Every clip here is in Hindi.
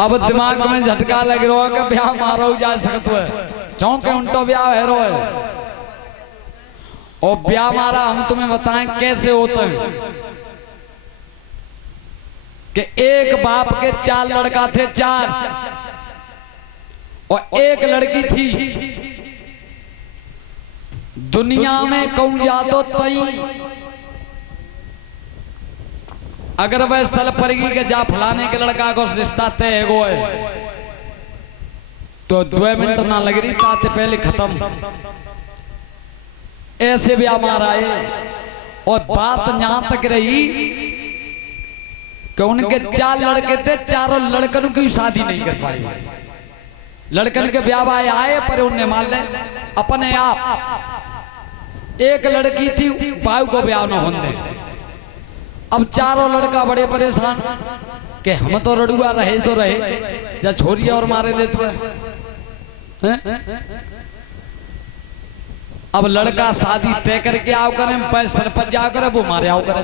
अब दिमाग में झटका लग रहा है कि ब्याह मारो जा सकत है चौंके उल्टो ब्याह है रो है और ब्याह मारा हम तुम्हें बताएं कैसे होता है कि एक बाप के 4 लड़का थे 4 और एक लड़की थी। दुनिया में कहूं जा तो तई अगर वह सल पड़ेगी के जा फलाने के लड़का को रिश्ता तय गो है तो 2 मिनट ना लग रही ताते पहले खत्म। ऐसे भी हमारा है और बात यहां तक रही कि उनके 4 लड़के थे, चारों लड़कन की शादी नहीं कर पाए। लड़कन के ब्याह आए पर उन्हें मान ले अपने आप। एक लड़की थी बायू को ब्याह न होने। अब चारों लड़का बड़े परेशान कि हम तो रड़ुआ रहे सो रहे या छोरी और मारे दे तू है? अब लड़का शादी तय करके आओ करे पैसे पर जा करे वो मारे आओ करे।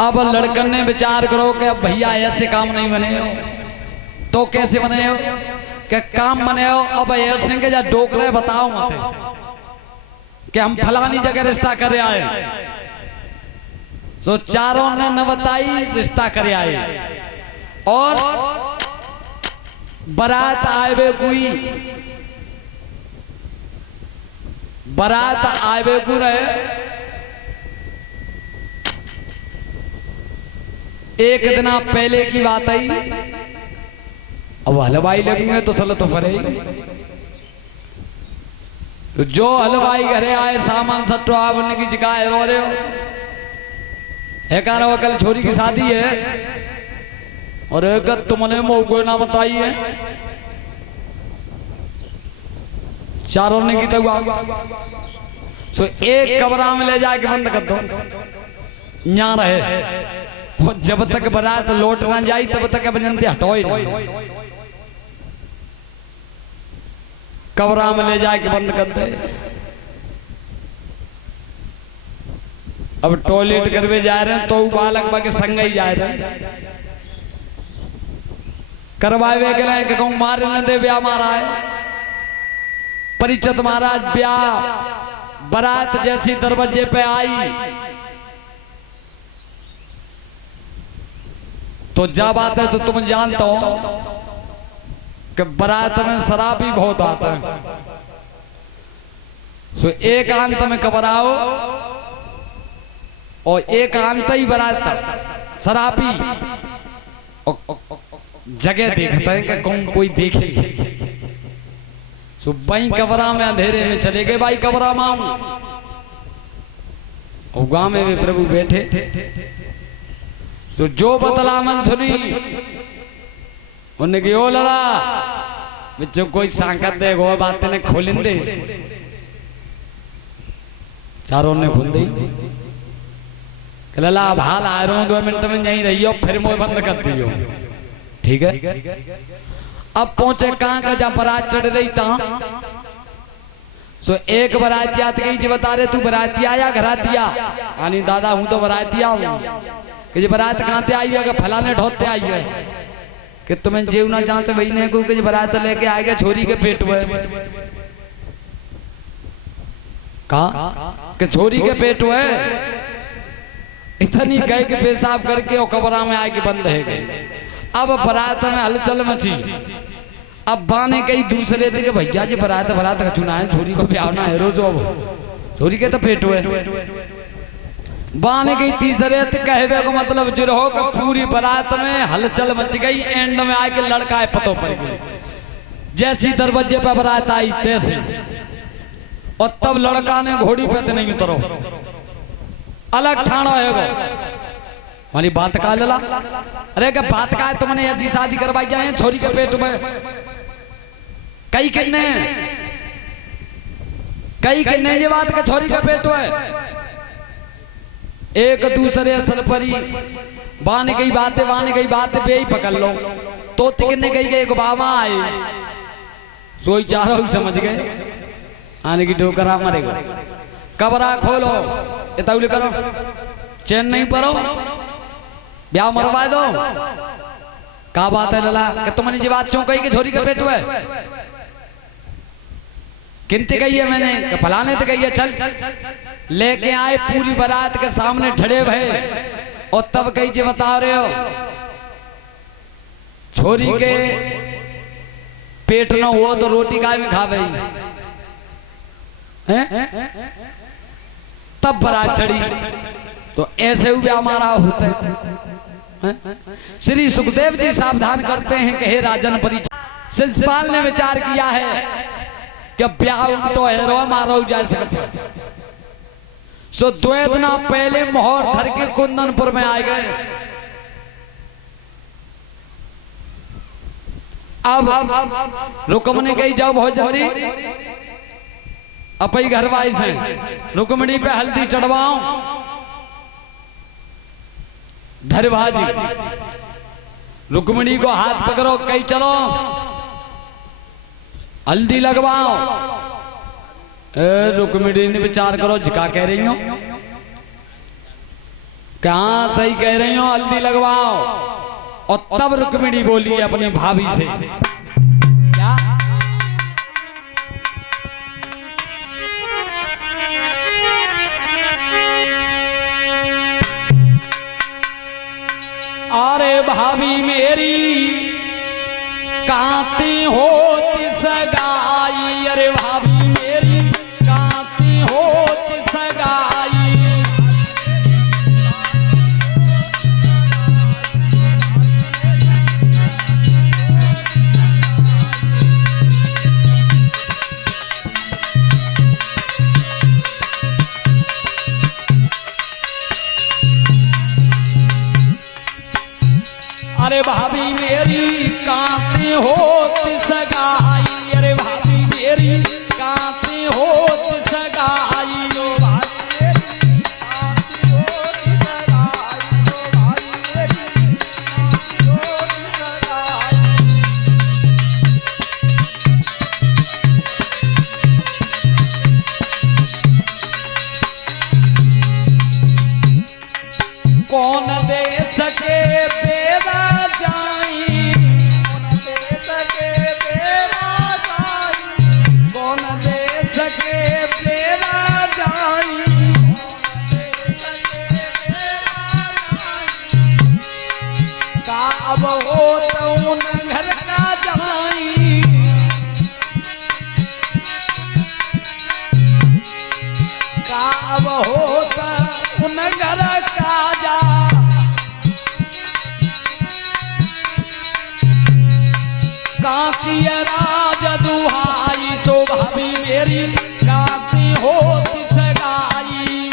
अब लड़कन ने विचार करो कि अब भैया ऐसे काम नहीं बने हो तो कैसे बने हो कि काम बने हो। अब ऐसे के जा डोकरे बताओ मत कि हम फलानी जगह रिश्ता करे आए तो चारों ने न बताई रिश्ता करे आए और बारात आए कोई बारात आए को रहे। एक दिन पहले की बात आई। अब हलवाई लगूंगे तो सल तो फरे तो जो हलवाई घरे आए सामान सट्टो आप उनकी जगह रो रहे हो है कह रहा कल छोरी की शादी है और एक तुमने मोह ना बताई है। चारों ने की तो सो एक कमरा में ले जाके बंद कर दो यहाँ रहे और जब तक बारात लौट ना जाए तब तक बजनते हटो ही नहीं। कमरा में ले जाके बंद कर दे। अब टॉयलेट करवे जा रहे हैं तो बालक बाके संग ही जा रहे हैं करवाए के लिए कहूं मारे न दे ब्याह मारा है। परिचित महाराज ब्याह बारात जैसी दरवाजे पे आई तो जब आते तो तुम जानते हो कि बारात में शराब भी बहुत आता है। सो एक अंत में घबराओ और एक अंत ही बारात शराबी जगह देखता है कि कौन कोई देखे। सो भाई कबरा में अंधेरे में चले गए भाई कबरा में और गांव में भी प्रभु बैठे तो जो बतला मन सुनी उन्हें ओ लड़ा बच्चों कोई सांकत दे वो बातें ने खोलिंदे। चारों ने खोल दी लला अब हाल आ रहा हूं 2 मिनट में यहीं रही हो फिर मुंह बंद कर दी हो ठीक है। अब पहुंचे कहां का जहां बारात चढ़ रही था सो एक बाराती आती गई जी बता रहे तू बाराती आया घरातिया यानी दादा हूं तो बाराती हूं कि बारात कहां से आई है कि फलाने ढोते आई है कि तुम्हें जीवना जांच वही नहीं को कि बारात लेके आ गया छोरी के पेट में कहा कि छोरी के पेट में इतनी कह के पेशाब करके और कमरा में आके बंद है गए। अब बारात में हलचल मची। अब बाने कई दूसरे थे कि भैया जी बारात का चुना है छोरी को ब्याह ना है रोज अब छोरी के तो पेट हुए बाने कई तीसरे थे कहवे को मतलब जो रहो कि पूरी बारात में हलचल मच गई। एंड में आके लड़का है पतो पड़ गई जैसी दरवाजे पर बारात आई तैसी और तब लड़का ने घोड़ी पे तो नहीं उतरो अलग ठाणा है वो वाली बात का लला। अरे क्या बात का है तुमने ऐसी शादी करवाई गया है छोरी के पेट में कई किन्ने ये बात का छोरी का पेट है। एक दूसरे असल परी बाने कई बातें बे ही पकड़ लो तो किन्ने कही गए बाबा आए सोई चारों समझ गए आने की डोकरा मरेगा। कबरा खोलो इताउली करो चैन नहीं परो ब्याह मरवा दो। का बात है लला कि तुमने जी बात क्यों कही कि छोरी के पेट में किनते कही है मैंने कि फलाने तो कही है। चल लेके आए पूरी बारात के सामने ठड़े भये और तब कही जी बता रहे हो छोरी के पेट न हो तो रोटी काय में खा गई तब बारात चढ़ी। तो ऐसे हुए हमारा होता है। श्री सुखदेव जी सावधान करते हैं कि हे राजन परीक्षा शिषपाल ने विचार किया है कि ब्याह तो हेरो मारो जा सकते। सो द्वैतना पहले मोहर धर के कुंदनपुर में आ गए। अब रुकमणी गई जाओ बहुत जल्दी अपई घरवाई से रुकमणी पे हल्दी चढ़वाओ। धरवाजी रुकमणी को हाथ पकड़ो कहीं चलो हल्दी लगवाओ। रुकमणी ने विचार करो झिका कह रही हो कहां सही कह रही हो हल्दी लगवाओ। और तब रुकमणी बोली अपनी भाभी से क्या अरे भाभी मेरी कांती होती सगाई। अरे भाभी मेरी कांती होती सगाई। अरे भाभी मेरी कांती होती सगाई। अरे भाभी मेरी कांती होती सगाई। लो भाभी मेरी कांती होती सगाई। लो भाभी मेरी कांती होती सगाई। कौन दे सके बेरा जाई। कौन दे सके बेरा जाई। का अब हो तो उन घर का जाई। का अब हो तो उन घर का जा। कांकी राज दुहाई। सो भाभी मेरी कांती होती सगाई।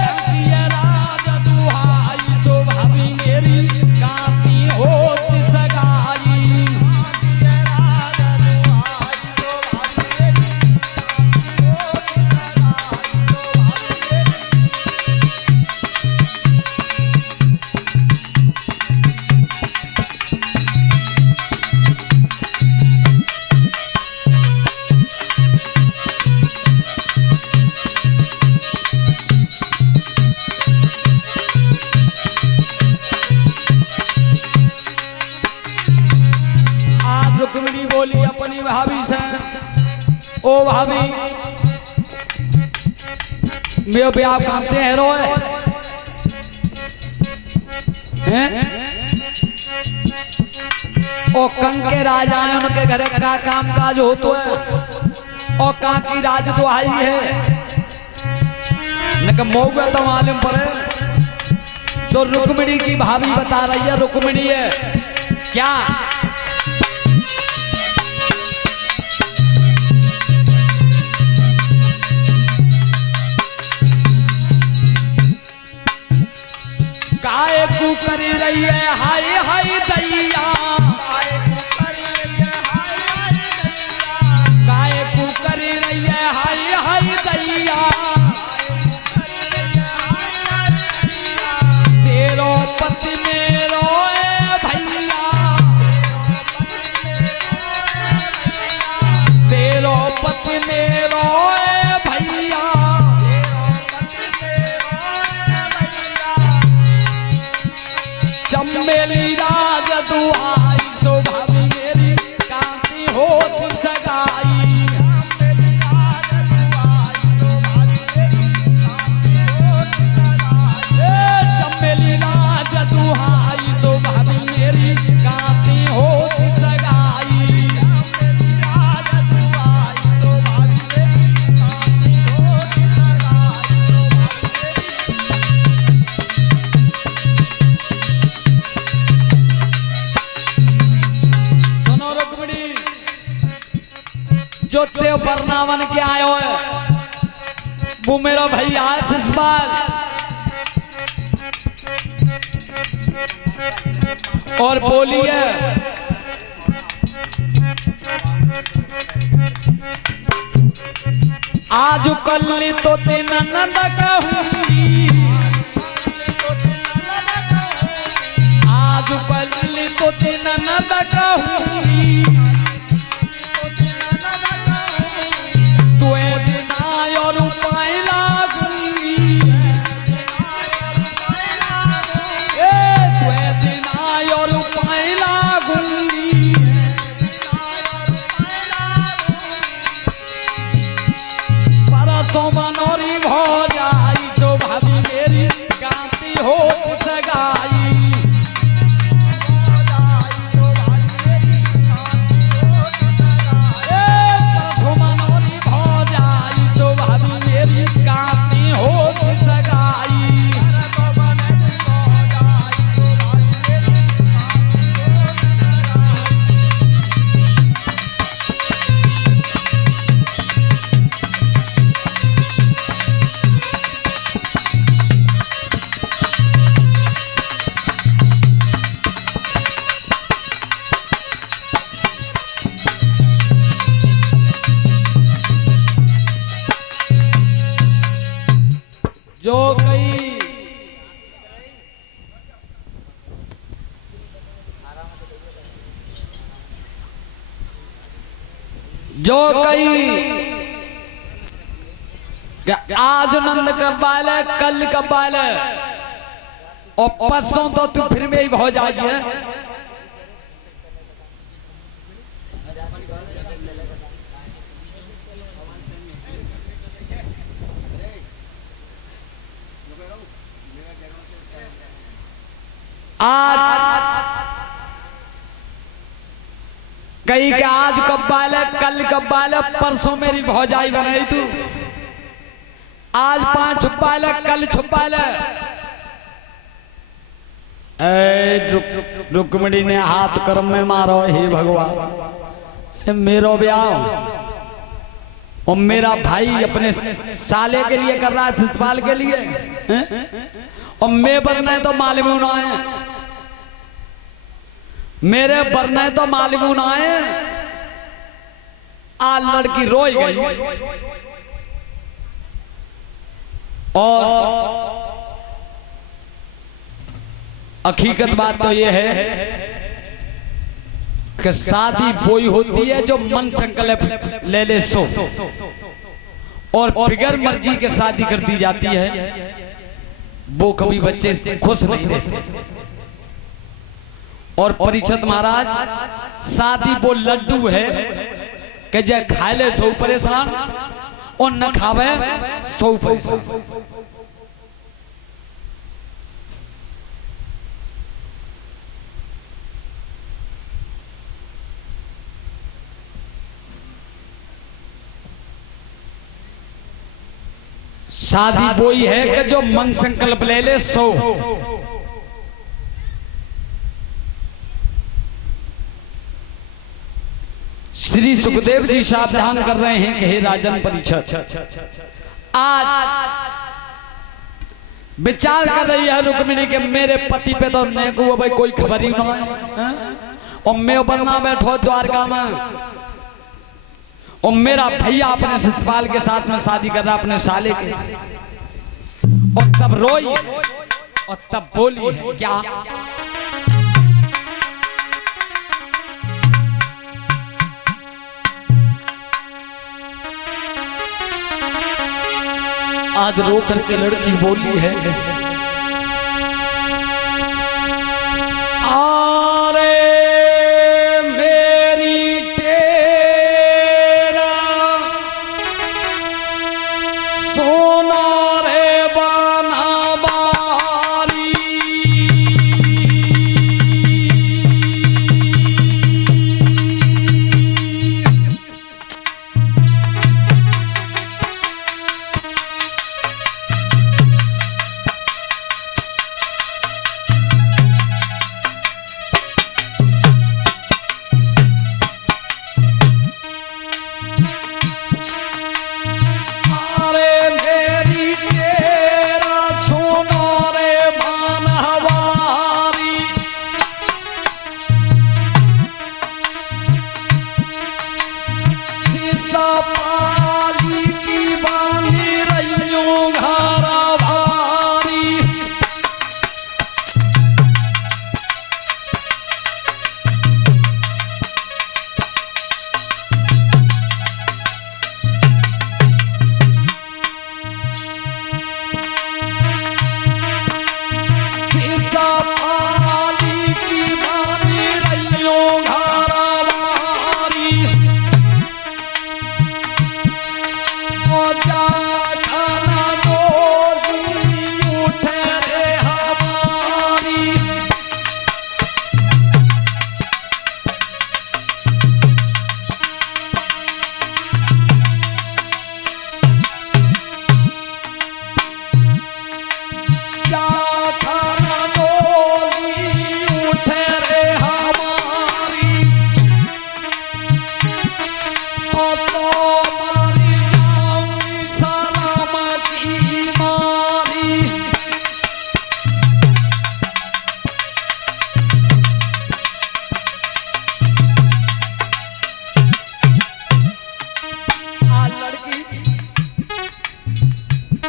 कांकी राज दुहाई। सो भाभी मेरी कांती होती सगाई। रुक्मिणी बोली अपनी भाभी से ओ भाभी मेरे ब्याह कांते हैं रोए हैं। ओ कंग के राजा हैं उनके घर का काम काज हो तो है और कांकी राज तो आई है न मौका तो मालूम पड़े। तो रुक्मिणी की भाभी बता रही है रुक्मिणी है क्या काय कु करी रही है हाय हाय दैया। काय कु करी रही है हाय हाय दैया। तेरो पति मेरो भैया। तेरो पति मेरो बरनावन के आयो है, वो मेरा भैया है सिसपाल। और बोलिए आज कल तो तेन नंद कहूंगी, आज कल तो तेन नंद कहूंगी, तुए दिन और उपाय लागूंगी, तुए दिन और उपाय लागूंगी। सोमनोरी भो जाई सो भाभी मेरी कांति हो सगाई, सोमनोरी भो जाई सो भाभी मेरी कांति हो सगाई। जो कई आज नंद का बाल है, कल का बाल है, और परसों तो तू फिर में ही हो जाइए। आज कई के आज कब बाल है, कल कब बाल है, परसों मेरी भौजाई बनाई तू। आज 5 छुपाल है, कल छुपाल है। रुक्मिणी ने हाथ कर्म में मारो, हे भगवान मेरो ब्याह और मेरा भाई अपने साले के लिए कर रहा है, शिशुपाल के लिए, और मैं बरना है तो मालूम ना है, मेरे बरना है तो मालूम ना है। आज लड़की रोई गई और हकीकत बात तो ये है कि शादी वही होती है जो मन संकल्प ले ले सो, और बिगर मर्जी के शादी कर दी जाती है, वो कभी बच्चे खुश नहीं रहते। और परीक्षित महाराज शादी वो लड्डू है कि जे खा ले सो परेशान और न खावे सो परेशान। शादी वही है कि जो मन संकल्प ले ले सो। श्री सुखदेव जी सावधान कर रहे हैं कि हे राजन परीक्षित, आज विचार कर रही है रुक्मिणी के मेरे पति पे तो ने को भाई कोई खबर ही ना है, और मैं बनना बैठो द्वारका में, और मेरा भैया अपने शिशुपाल के साथ में शादी कर रहा अपने साले के। और तब रोई और तब बोली है क्या, आज रो करके लड़की बोली है, अरे मेरी तेरा सोना रे बना बारी,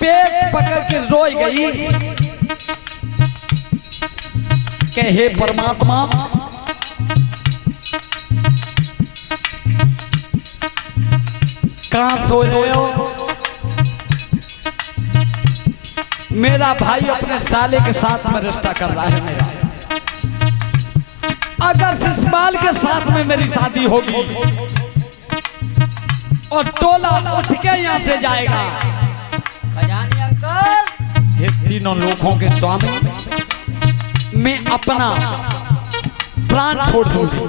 पेट पकड़ के रोई गई कि हे परमात्मा, कहां सो रहे हो? मेरा भाई अपने साले के साथ में रिश्ता कर रहा है मेरा। अगर सिसमाल के साथ में मेरी शादी होगी और टोला उठ के यहां से जाएगा, खजानी अंकल, ये तीनों लोगों के स्वामी, मैं अपना प्राण छोड़ दूंगी।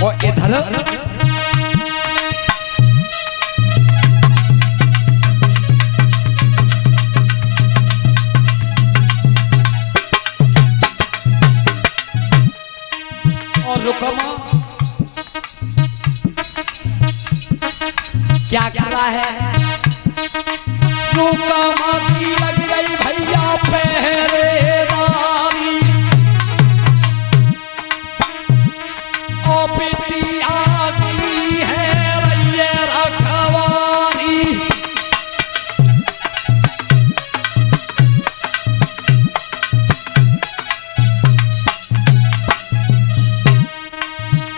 और इधर और रुकमा क्या कर रहा है? रुकमा की लग रही भैया पहरेदारी, ओ बिटिया की है रैये रखवारी।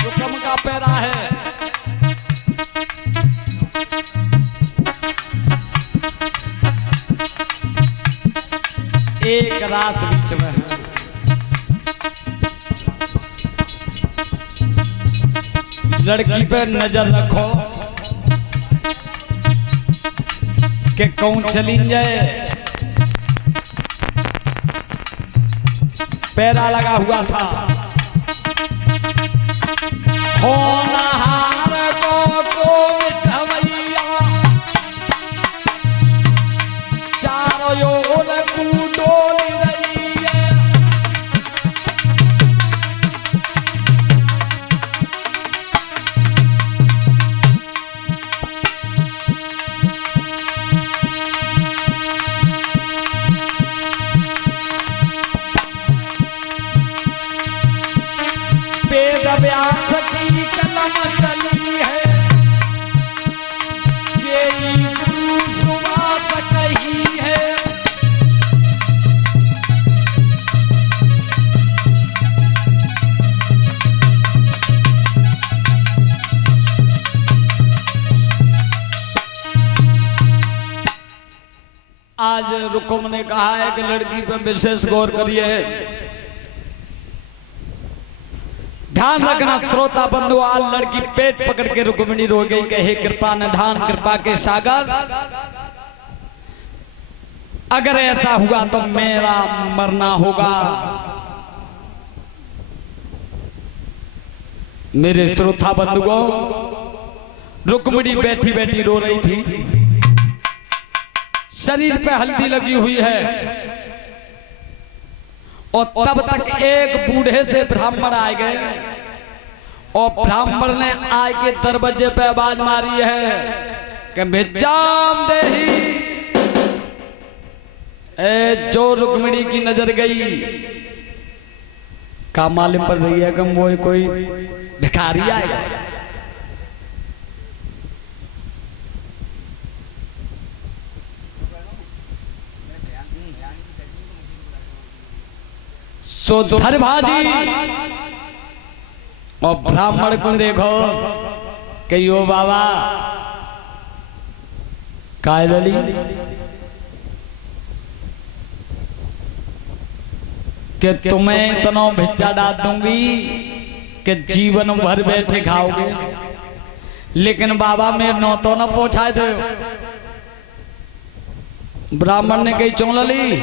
रुकम का पैरा है, एक रात बीच में है। लड़की पे नजर रखो कि कौन चली जाए। पैरा लगा हुआ था, होनहार को मिठवैया, चारों ओर डोली रही है। वेद व्यास की कलम चली है, जेई गुरु सुभाष कही है। आज रुकुम ने कहा है कि लड़की पर विशेष गौर करिए। ध्यान रखना श्रोता बंधु, आज लड़की पेट पकड़ के रुक्मिणी रो गई कि हे कृपा निधान, कृपा के सागर, अगर ऐसा हुआ तो मेरा मरना होगा। मेरे श्रोता बंधुओं, रुक्मिणी बैठी बैठी रो रही थी, शरीर पे हल्दी लगी हुई है, और तब तक एक बूढ़े से ब्राह्मण आए गए, और ब्राह्मण ने आए के दरवाजे पे आवाज मारी है कि भिक्षाम देहि। जो रुक्मिणी की नजर गई, का मालूम पड़ रही है कि वो कोई भिखारी आएगा। सो धरभाजी और ब्राह्मण को देखो कि यो बाबा काय लली, कि तुम्हें इतना भिक्षा डाल दूंगी कि जीवन भर बैठे खाओगे, लेकिन बाबा मेरे नौ तो न पहुंचाए थे। ब्राह्मण ने कही चौं लली,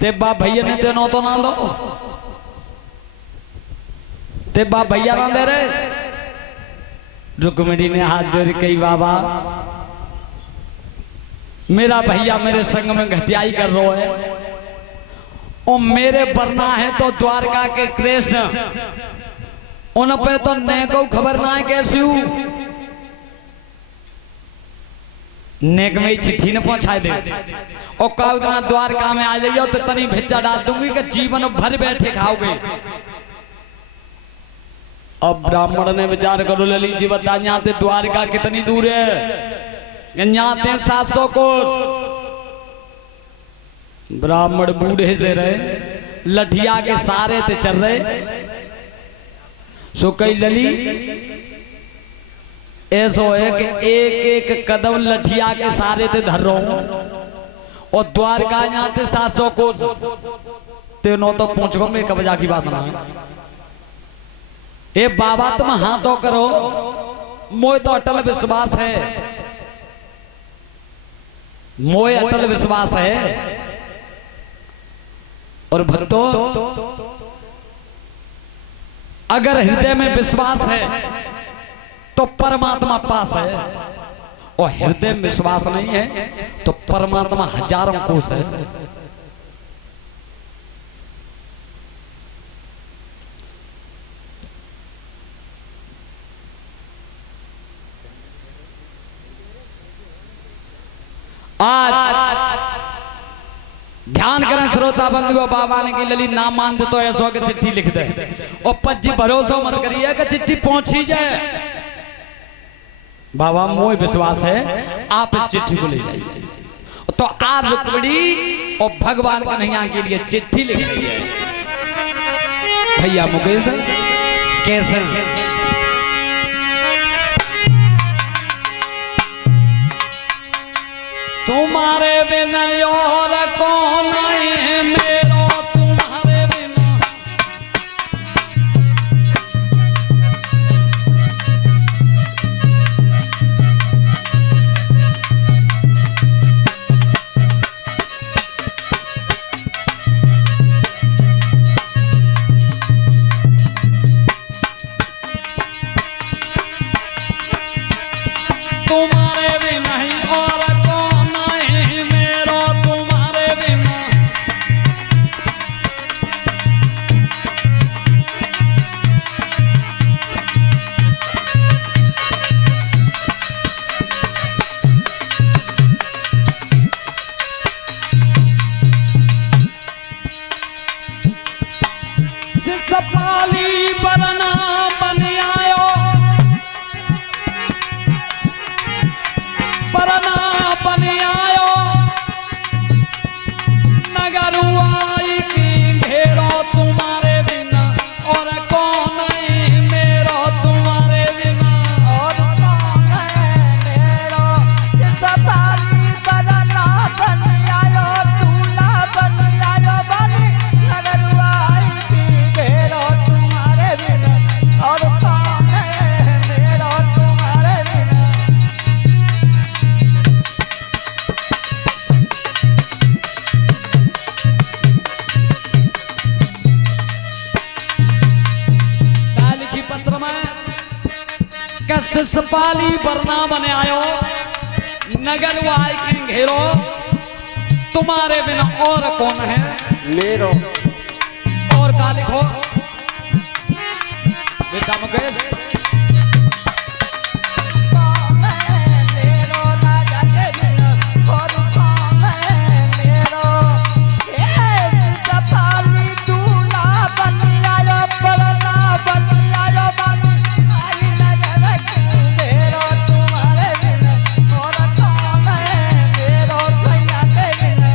ते बाप भैया ने ते नौ तो ना दो, ते बाप भैया ना दे रहे। रुक्मिणी ने हाथ जोड़ कही बाबा, मेरा भैया मेरे संग में घटियाई कर रहा है, और मेरे बरना है तो द्वारका के कृष्ण, उन पे तो ने को खबर ना है कैसी हूं। नेक में चिट्ठी न पहुंचाए दे, और कहा उतना द्वारका में आ जाइयो तो तनी भिक्षा डाल दूंगी कि जीवन भर बैठे खाओगे। अब ब्राह्मण ने विचार करो, लली जी बता यहाँ से द्वारका कितनी दूर है? गंजाते 700 कोस। ब्राह्मण बूढ़े से रहे, लठिया के सारे ते चल रहे। सो कई लली ऐसो है कि एक एक कदम लठिया के सारे ते धर रहा हूं और द्वारका यहाँ ते 700 कोस तेनो तो पहुंच गो। मैं कब जाकी बात ना ए बाबा तुम हाथों करो, मोय तो अटल विश्वास है, मोय अटल विश्वास है। और भक्तों अगर हृदय में विश्वास है तो परमात्मा पास है, और हृदय में विश्वास नहीं है तो परमात्मा हजारों कोस है। आज ध्यान करें श्रोता बंधुओं, बाबा ने की लली ना मानते तो ऐसा के चिट्ठी लिख दे और पज्जी भरोसा मत करिए कि चिट्ठी पहुंची जाए। बाबा मोह विश्वास है, आप इस चिट्ठी को ले जाइए। तो आज रुक्मिणी और भगवान कन्हैया के लिए चिट्ठी लिख रही है। भैया मुकेश कैसे तुम्हारे बिना और कौन है मेरो, तुम्हारे बिना तुम्हारे बिना ही और पाली बरना बन आयो, बरना बन आयो, नगर आई की घेरो तुम्हारे बिना और कौन है मेरो, तुम्हारे बिना और कौन है मेरो। जिस पाली बरना बन आयो, दूल्हा बन आयो, बनी नगर आई की घेरो तुम्हारे बिना और कौन है मेरो, तुम्हारे बिना। काल की पत्र में कशिश पाली बरना बने आयो, नगर वाई की घेरो तुम्हारे बिना और कौन है मेरो। और का लिखो बेटा मुकेश। कौन है मेरो राजा के बिना और कौन है मेरो। जिस पाली दूल्हा बन आयो, बरना बन आयो, बनी आई नगर की घेरो तुम्हारे बिना और कौन है मेरो, सैया के बिना।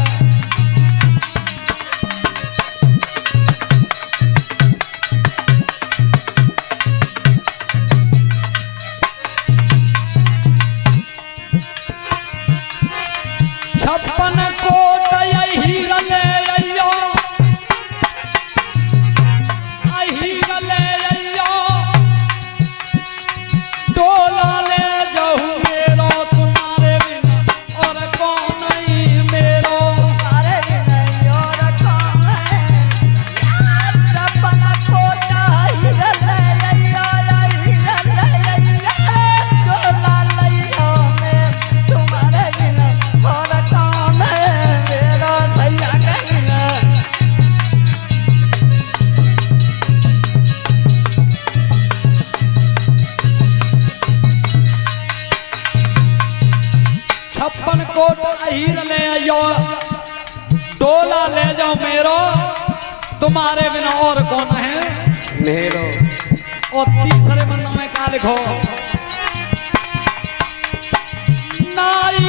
छप्पन कोट हीर ले अइयो, हीर ले अइयो, डोला ले जाऊं मेरो, तुम्हारे बिना और कौन है मेरो। तुम्हारे बिना और कौन है। छप्पन कोट हीर ले अइयो, हीर ले अइयो, डोला लइयो मैं तुम्हारे बिना और कौन है मेरो, सैया के बिना। छप्पन कोट हीर ले आइयो, डोला ले जाओ मेरो, तुम्हारे बिना और कौन है मेरो। और तीसरे बंदा में का लिखो, नाई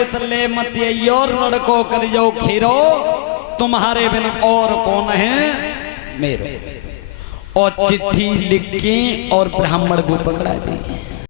पंडित ले मत और लड़को कर जाओ खीरो तुम्हारे बिन और कौन है मेरे। और चिट्ठी लिख के और ब्राह्मण को पकड़ा दी।